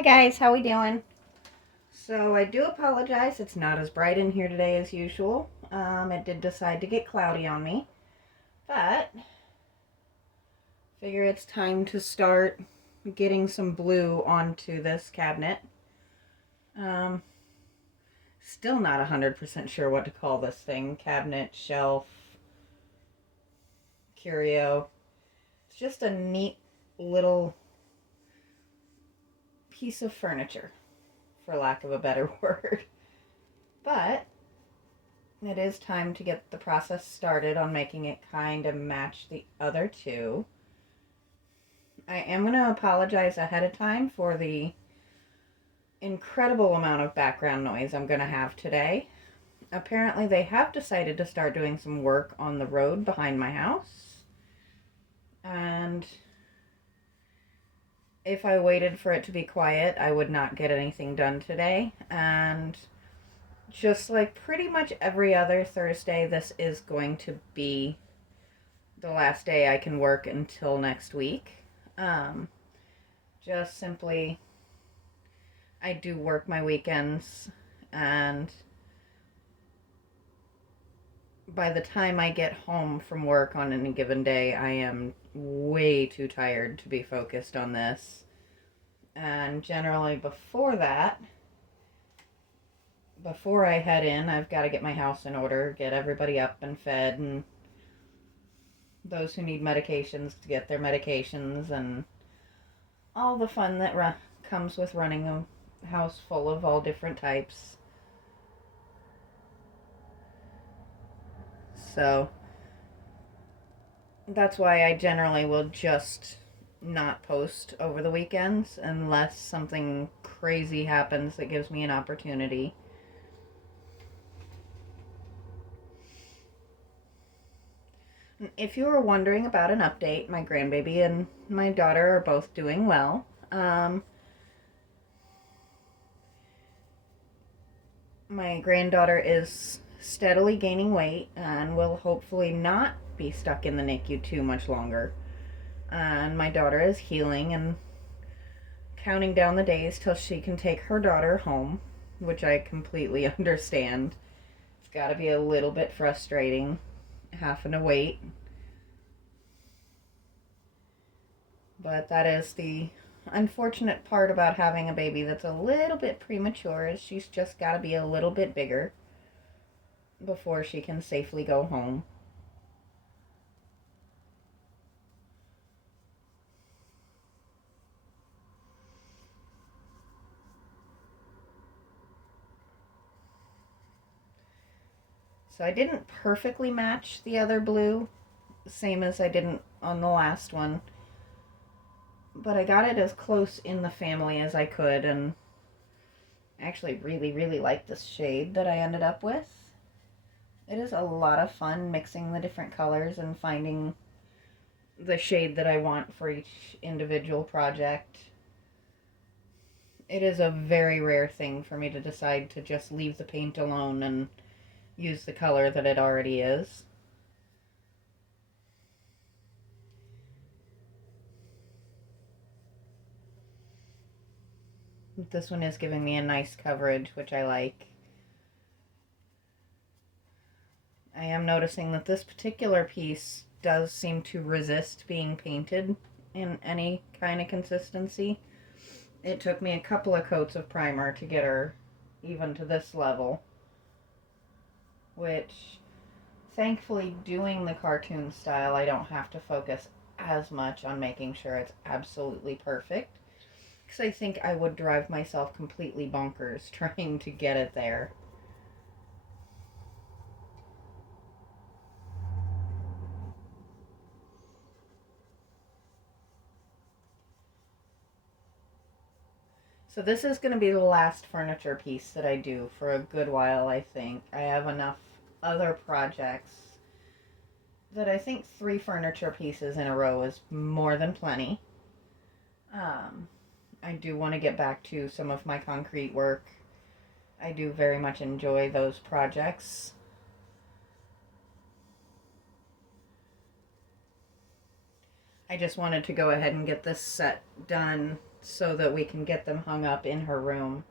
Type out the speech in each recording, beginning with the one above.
Hi guys, how we doing? So I do apologize. It's not as bright in here today as usual. It did decide to get cloudy on me, but figure it's time to start getting some blue onto this cabinet. Um, Still not 100% sure what to call this thing. Cabinet, shelf, curio. It's just a neat little piece of furniture, for lack of a better word. But it is time to get the process started on making it kind of match the other two. I am going to apologize ahead of time for the incredible amount of background noise I'm going to have today. Apparently, they have decided to start doing some work on the road behind my house. And if I waited for it to be quiet, I would not get anything done today. And just like pretty much every other Thursday, this is going to be the last day I can work until next week. Just simply, I do work my weekends, and by the time I get home from work on any given day, I am way too tired to be focused on this. And generally, before that, before I head in, I've got to get my house in order, get everybody up and fed, and those who need medications to get their medications, and all the fun that comes with running a house full of all different types. So that's why I generally will just not post over the weekends unless something crazy happens that gives me an opportunity. If you were wondering about an update, my grandbaby and my daughter are both doing well. My granddaughter is steadily gaining weight and will hopefully not be stuck in the NICU too much longer. And my daughter is healing and counting down the days till she can take her daughter home, which I completely understand. It's got to be a little bit frustrating having to wait. But that is the unfortunate part about having a baby that's a little bit premature, is she's just got to be a little bit bigger before she can safely go home. So I didn't perfectly match the other blue, same as I didn't on the last one, but I got it as close in the family as I could, and I actually really, really like this shade that I ended up with. It is a lot of fun mixing the different colors and finding the shade that I want for each individual project. It is a very rare thing for me to decide to just leave the paint alone and use the color that it already is. This one is giving me a nice coverage, which I like. I am noticing that this particular piece does seem to resist being painted in any kind of consistency. It took me a couple of coats of primer to get her even to this level, which thankfully, doing the cartoon style, I don't have to focus as much on making sure it's absolutely perfect, because I think I would drive myself completely bonkers trying to get it there. So this is going to be the last furniture piece that I do for a good while, I think. I have enough other projects that I think 3 furniture pieces in a row is more than plenty. I do want to get back to some of my concrete work. I do very much enjoy those projects. I just wanted to go ahead and get this set done so that we can get them hung up in her room.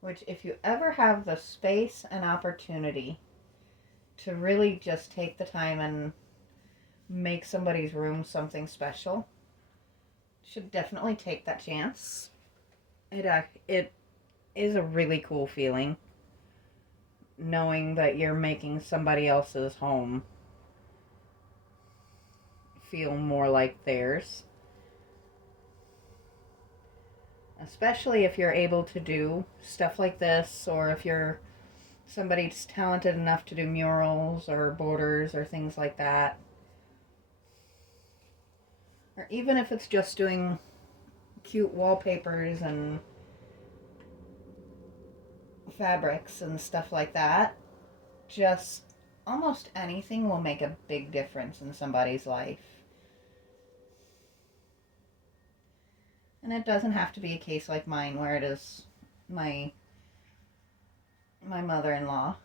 Which, if you ever have the space and opportunity to really just take the time and make somebody's room something special, should definitely take that chance. It is a really cool feeling knowing that you're making somebody else's home feel more like theirs. Especially if you're able to do stuff like this, or if you're somebody's talented enough to do murals or borders or things like that. Or even if it's just doing cute wallpapers and fabrics and stuff like that. Just almost anything will make a big difference in somebody's life. And it doesn't have to be a case like mine where it is my mother-in-law.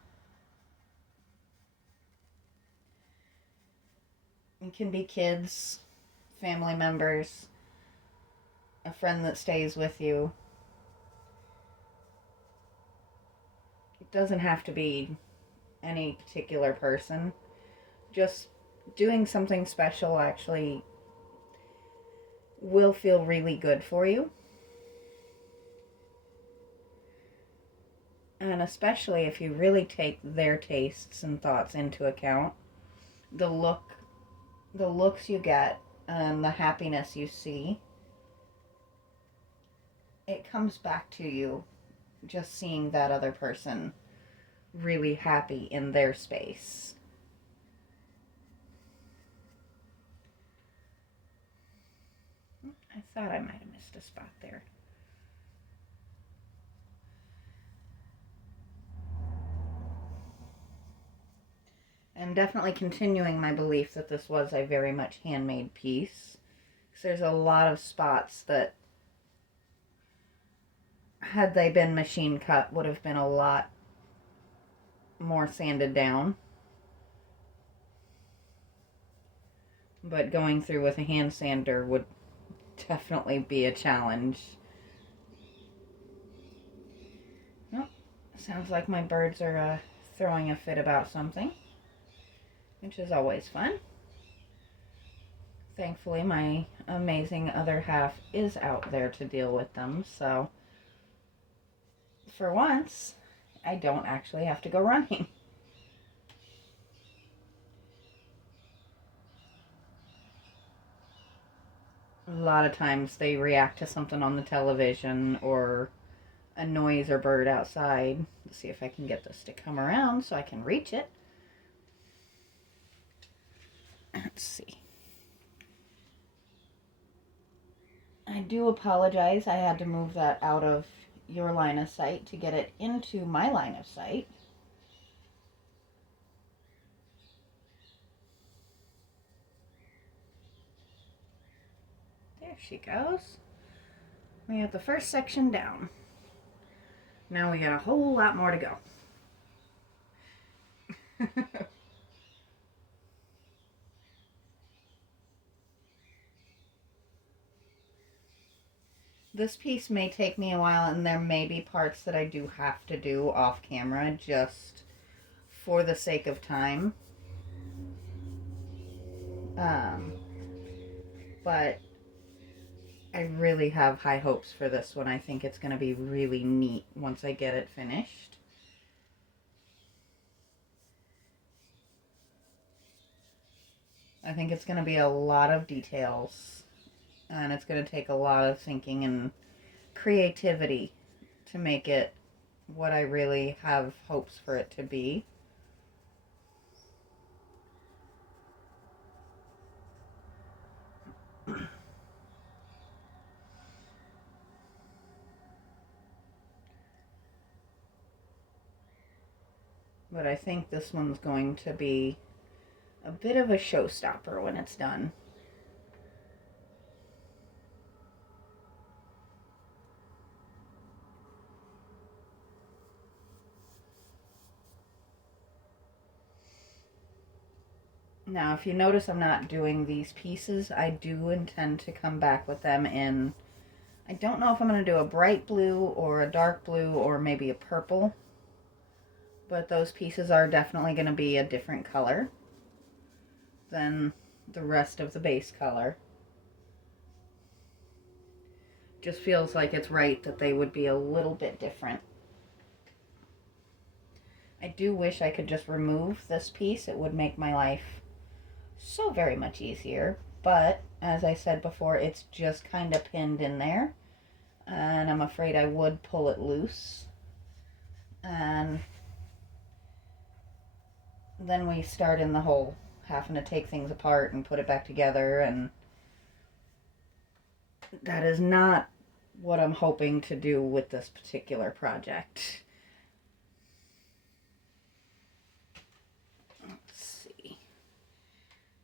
It can be kids, family members, a friend that stays with you. It doesn't have to be any particular person. Just doing something special actually will feel really good for you. And especially if you really take their tastes and thoughts into account, the looks you get and the happiness you see, it comes back to you just seeing that other person really happy in their space. I thought I might have missed a spot there. I'm definitely continuing my belief that this was a very much handmade piece. Because there's a lot of spots that, had they been machine cut, would have been a lot more sanded down. But going through with a hand sander would definitely be a challenge. Oh, sounds like my birds are throwing a fit about something, which is always fun. Thankfully, my amazing other half is out there to deal with them, so for once, I don't actually have to go running. A lot of times they react to something on the television or a noise or bird outside. Let's see if I can get this to come around so I can reach it. Let's see. I do apologize. I had to move that out of your line of sight to get it into my line of sight. There she goes. We have the first section down. Now we got a whole lot more to go. This piece may take me a while, and there may be parts that I do have to do off camera just for the sake of time. But I really have high hopes for this one. I think it's going to be really neat once I get it finished. I think it's going to be a lot of details, and it's going to take a lot of thinking and creativity to make it what I really have hopes for it to be. But I think this one's going to be a bit of a showstopper when it's done. Now, if you notice I'm not doing these pieces, I do intend to come back with them in, I don't know if I'm going to do a bright blue or a dark blue or maybe a purple, but those pieces are definitely going to be a different color than the rest of the base color. Just feels like it's right that they would be a little bit different. I do wish I could just remove this piece. It would make my life so very much easier, but as I said before, it's just kind of pinned in there, and I'm afraid I would pull it loose, and then we start in the hole, having to take things apart and put it back together, and that is not what I'm hoping to do with this particular project.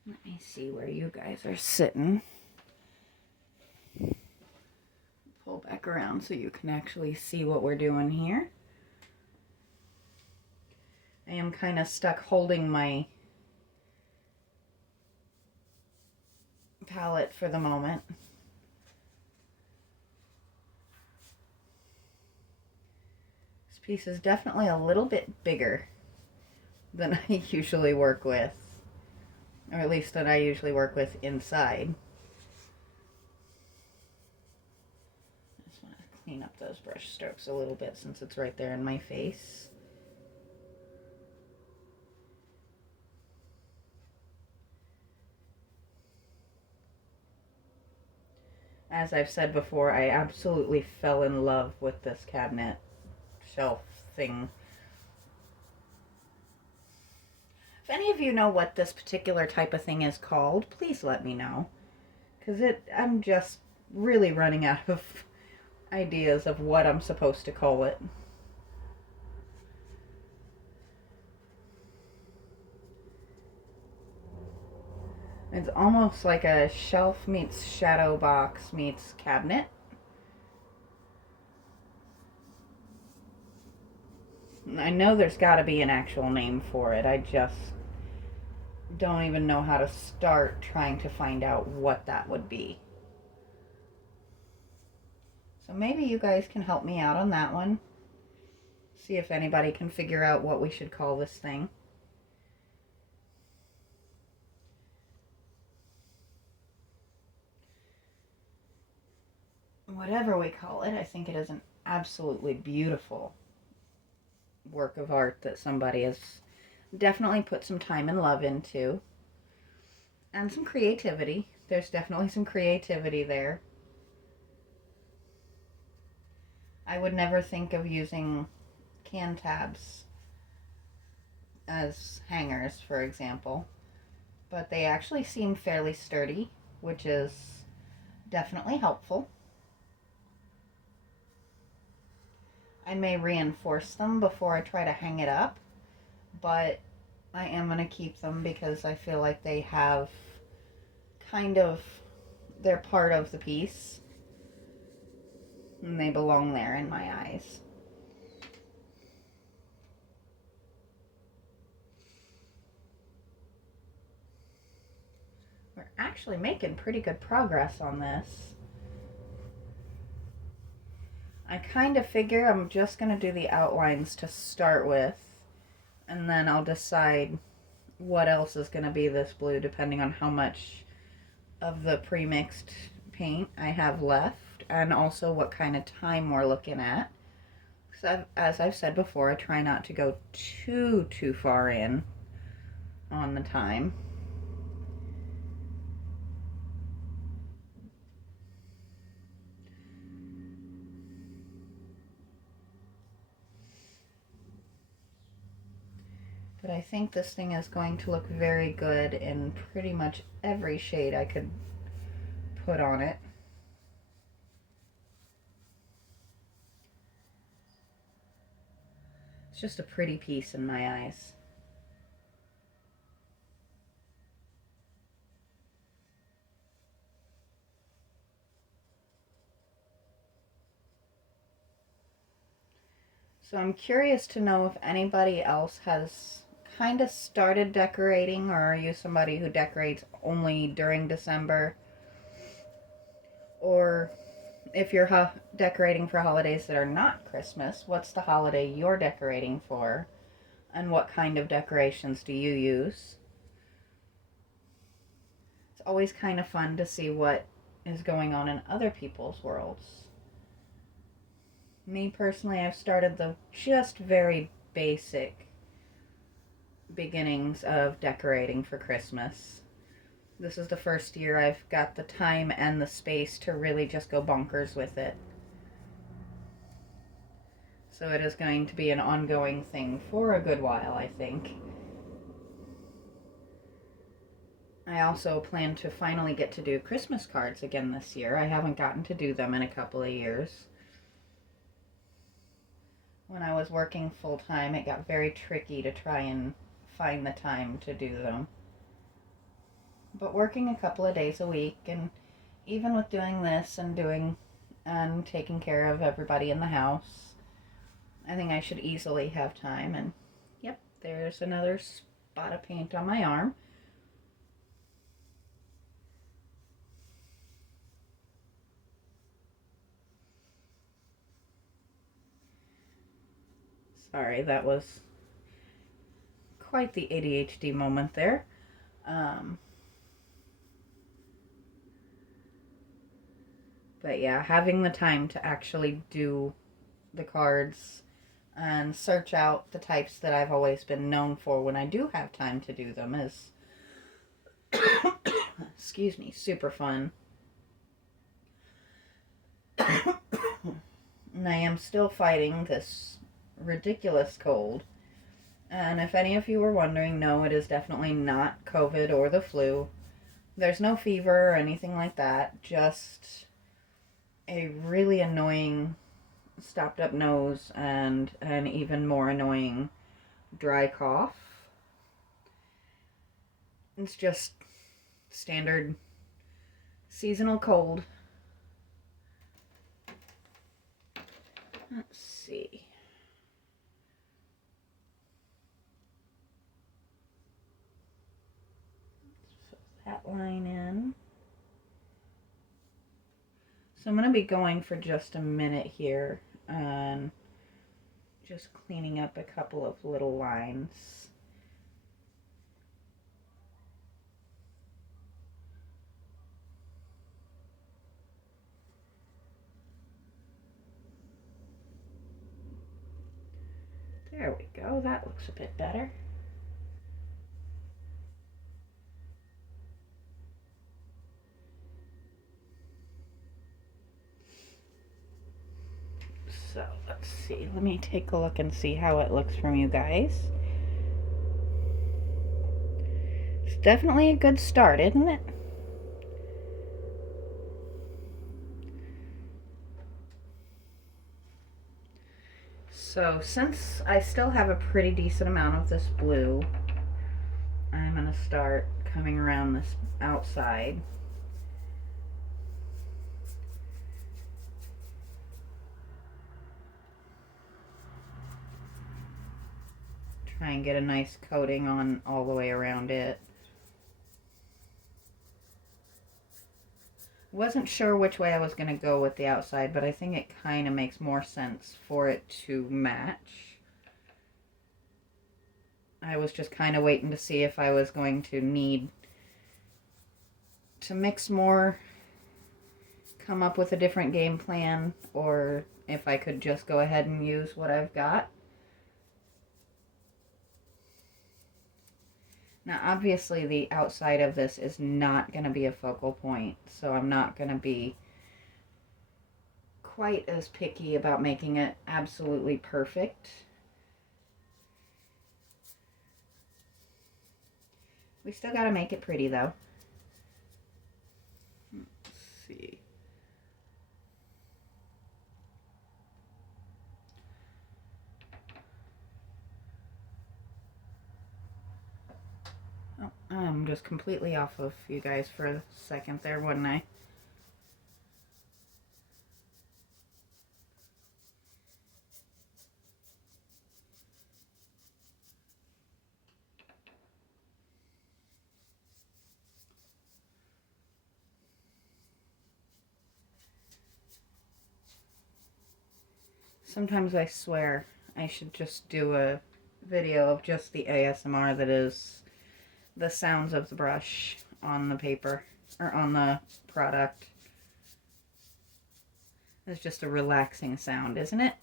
Let me see where you guys are sitting. Pull back around so you can actually see what we're doing here. I am kind of stuck holding my palette for the moment. This piece is definitely a little bit bigger than I usually work with, or at least that I usually work with inside. I just want to clean up those brush strokes a little bit since it's right there in my face. As I've said before, I absolutely fell in love with this cabinet shelf thing. If any of you know what this particular type of thing is called, please let me know. Because I'm just really running out of ideas of what I'm supposed to call it. It's almost like a shelf meets shadow box meets cabinet. I know there's got to be an actual name for it. I just don't even know how to start trying to find out what that would be. So maybe you guys can help me out on that one. See if anybody can figure out what we should call this thing. Whatever we call it, I think it is an absolutely beautiful work of art that somebody has definitely put some time and love into. And some creativity. There's definitely some creativity there. I would never think of using can tabs as hangers, for example. But they actually seem fairly sturdy, which is definitely helpful. I may reinforce them before I try to hang it up, but I am going to keep them because I feel like they have they're part of the piece, and they belong there in my eyes. We're actually making pretty good progress on this. I kind of figure I'm just going to do the outlines to start with, and then I'll decide what else is going to be this blue depending on how much of the pre-mixed paint I have left, and also what kind of time we're looking at. Because as I've said before, I try not to go too far in on the time. But I think this thing is going to look very good in pretty much every shade I could put on it. It's just a pretty piece in my eyes. So I'm curious to know if anybody else has kind of started decorating, or are you somebody who decorates only during December? Or if you're decorating for holidays that are not Christmas, what's the holiday you're decorating for? And what kind of decorations do you use? It's always kind of fun to see what is going on in other people's worlds. Me personally, I've started the just very basic beginnings of decorating for Christmas. This is the first year I've got the time and the space to really just go bonkers with it. So it is going to be an ongoing thing for a good while, I think. I also plan to finally get to do Christmas cards again this year. I haven't gotten to do them in a couple of years. When I was working full-time, it got very tricky to try and find the time to do them. But working a couple of days a week, and even with doing this and taking care of everybody in the house, I think I should easily have time. And yep, there's another spot of paint on my arm. Sorry, that was quite the ADHD moment there. But yeah, having the time to actually do the cards and search out the types that I've always been known for when I do have time to do them is, excuse me, super fun. And I am still fighting this ridiculous cold. And if any of you were wondering, no, it is definitely not COVID or the flu. There's no fever or anything like that, just a really annoying stopped up nose and an even more annoying dry cough. It's just standard seasonal cold. Let's see. Fill that line in. So I'm going to be going for just a minute here and just cleaning up a couple of little lines. There we go, that looks a bit better. So let's see, let me take a look and see how it looks from you guys. It's definitely a good start, isn't it? So since I still have a pretty decent amount of this blue, I'm going to start coming around this outside. Try and get a nice coating on all the way around it. Wasn't sure which way I was going to go with the outside, but I think it kind of makes more sense for it to match. I was just kind of waiting to see if I was going to need to mix more, come up with a different game plan, or if I could just go ahead and use what I've got. Now, obviously, the outside of this is not going to be a focal point, so I'm not going to be quite as picky about making it absolutely perfect. We still got to make it pretty, though. Let's see. Oh, I'm just completely off of you guys for a second there, wasn't I? Sometimes I swear I should just do a video of just the ASMR that is the sounds of the brush on the paper or on the product. It's just a relaxing sound, isn't it?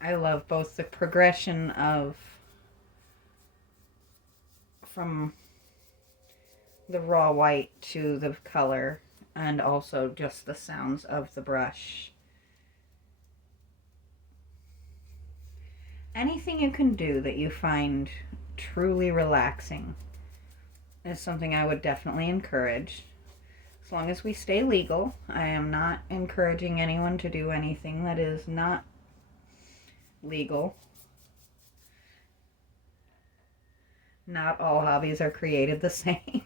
I love both the progression of from the raw white to the color and also just the sounds of the brush. Anything you can do that you find truly relaxing is something I would definitely encourage. As long as we stay legal, I am not encouraging anyone to do anything that is not legal. Not all hobbies are created the same.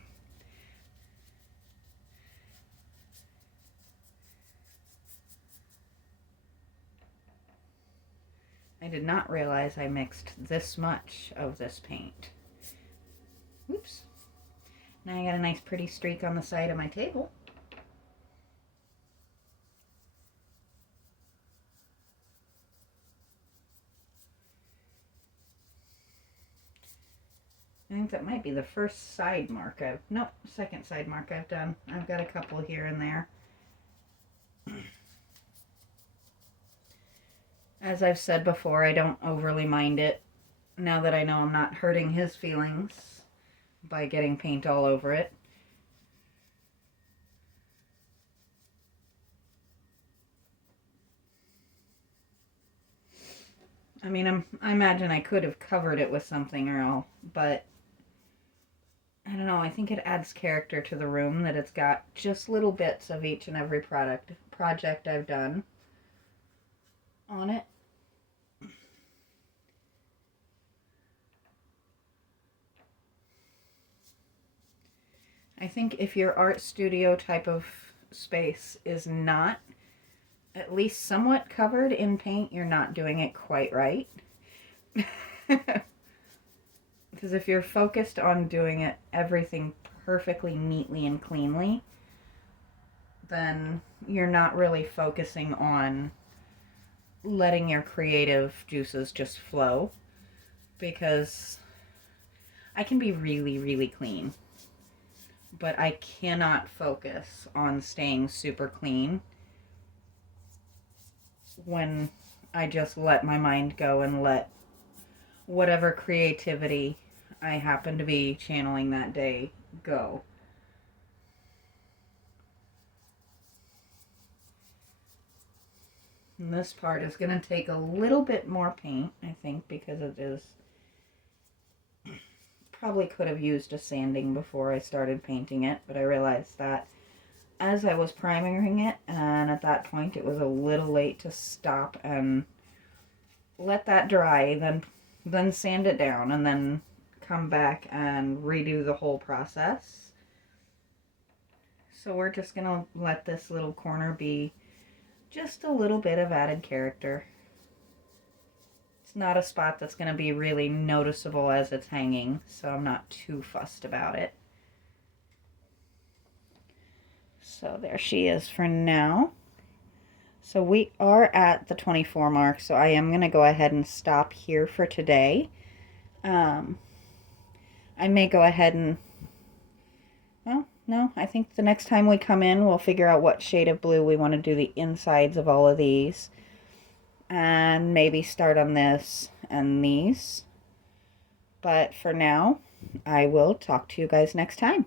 I did not realize I mixed this much of this paint. Oops. Now I got a nice pretty streak on the side of my table. I think that might be the first side mark second side mark I've done. I've got a couple here and there. As I've said before, I don't overly mind it now that I know I'm not hurting his feelings by getting paint all over it. I mean, I imagine I could have covered it with something or all, but I don't know, I think it adds character to the room that it's got just little bits of each and every project I've done on it. I think if your art studio type of space is not at least somewhat covered in paint, you're not doing it quite right. Because if you're focused on doing it everything perfectly neatly and cleanly, then you're not really focusing on letting your creative juices just flow. Because I can be really, really clean, but I cannot focus on staying super clean when I just let my mind go and let whatever creativity I happen to be channeling that day go. And this part is going to take a little bit more paint, I think, because it is probably could have used a sanding before I started painting it, but I realized that as I was priming it, and at that point it was a little late to stop and let that dry, then sand it down, and then come back and redo the whole process. So we're just gonna let this little corner be just a little bit of added character. It's not a spot that's gonna be really noticeable as it's hanging, so I'm not too fussed about it. So there she is for now. So we are at the 24 mark, so I am going to go ahead and stop here for today. I may go ahead and, well, no, I think the next time we come in, we'll figure out what shade of blue we want to do the insides of all of these. And maybe start on this and these. But for now, I will talk to you guys next time.